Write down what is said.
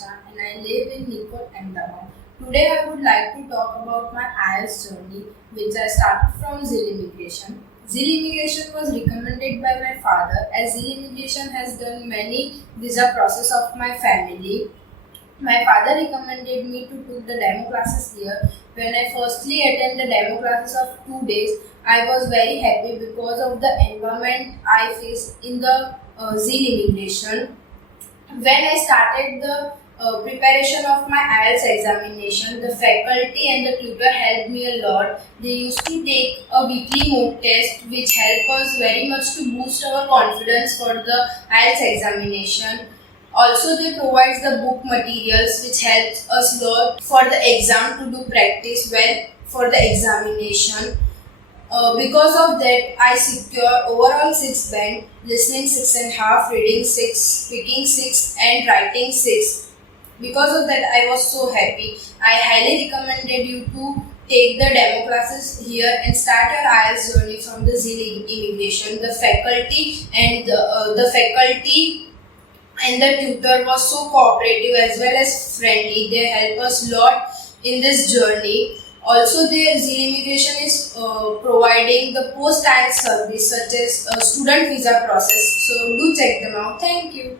Shah and I live in Nikot, Ahmedabad. Today I would like to talk about my IELTS journey, which I started from ZIL Immigration. ZIL Immigration was recommended by my father, as ZIL Immigration has done many visa process of my family. My father recommended me to take the demo classes here. When I firstly attended the demo classes of 2 days, I was very happy because of the environment I faced in the ZIL Immigration. When I started the preparation of my IELTS examination, the faculty and the tutor helped me a lot. They used to take a weekly mock test which helped us very much to boost our confidence for the IELTS examination. Also, they provide the book materials which helps us lot for the exam to do practice well for the examination. Because of that, I secure overall 6 band, listening 6.5, reading 6, speaking 6, and writing 6. Because of that, I was so happy. I highly recommended you to take the demo classes here and start your IELTS journey from the ZIL Immigration. The faculty and the tutor was so cooperative as well as friendly. They help us lot in this journey. Also, the ZIL Immigration is providing the post-IELTS service such as student visa process. So, do check them out. Thank you.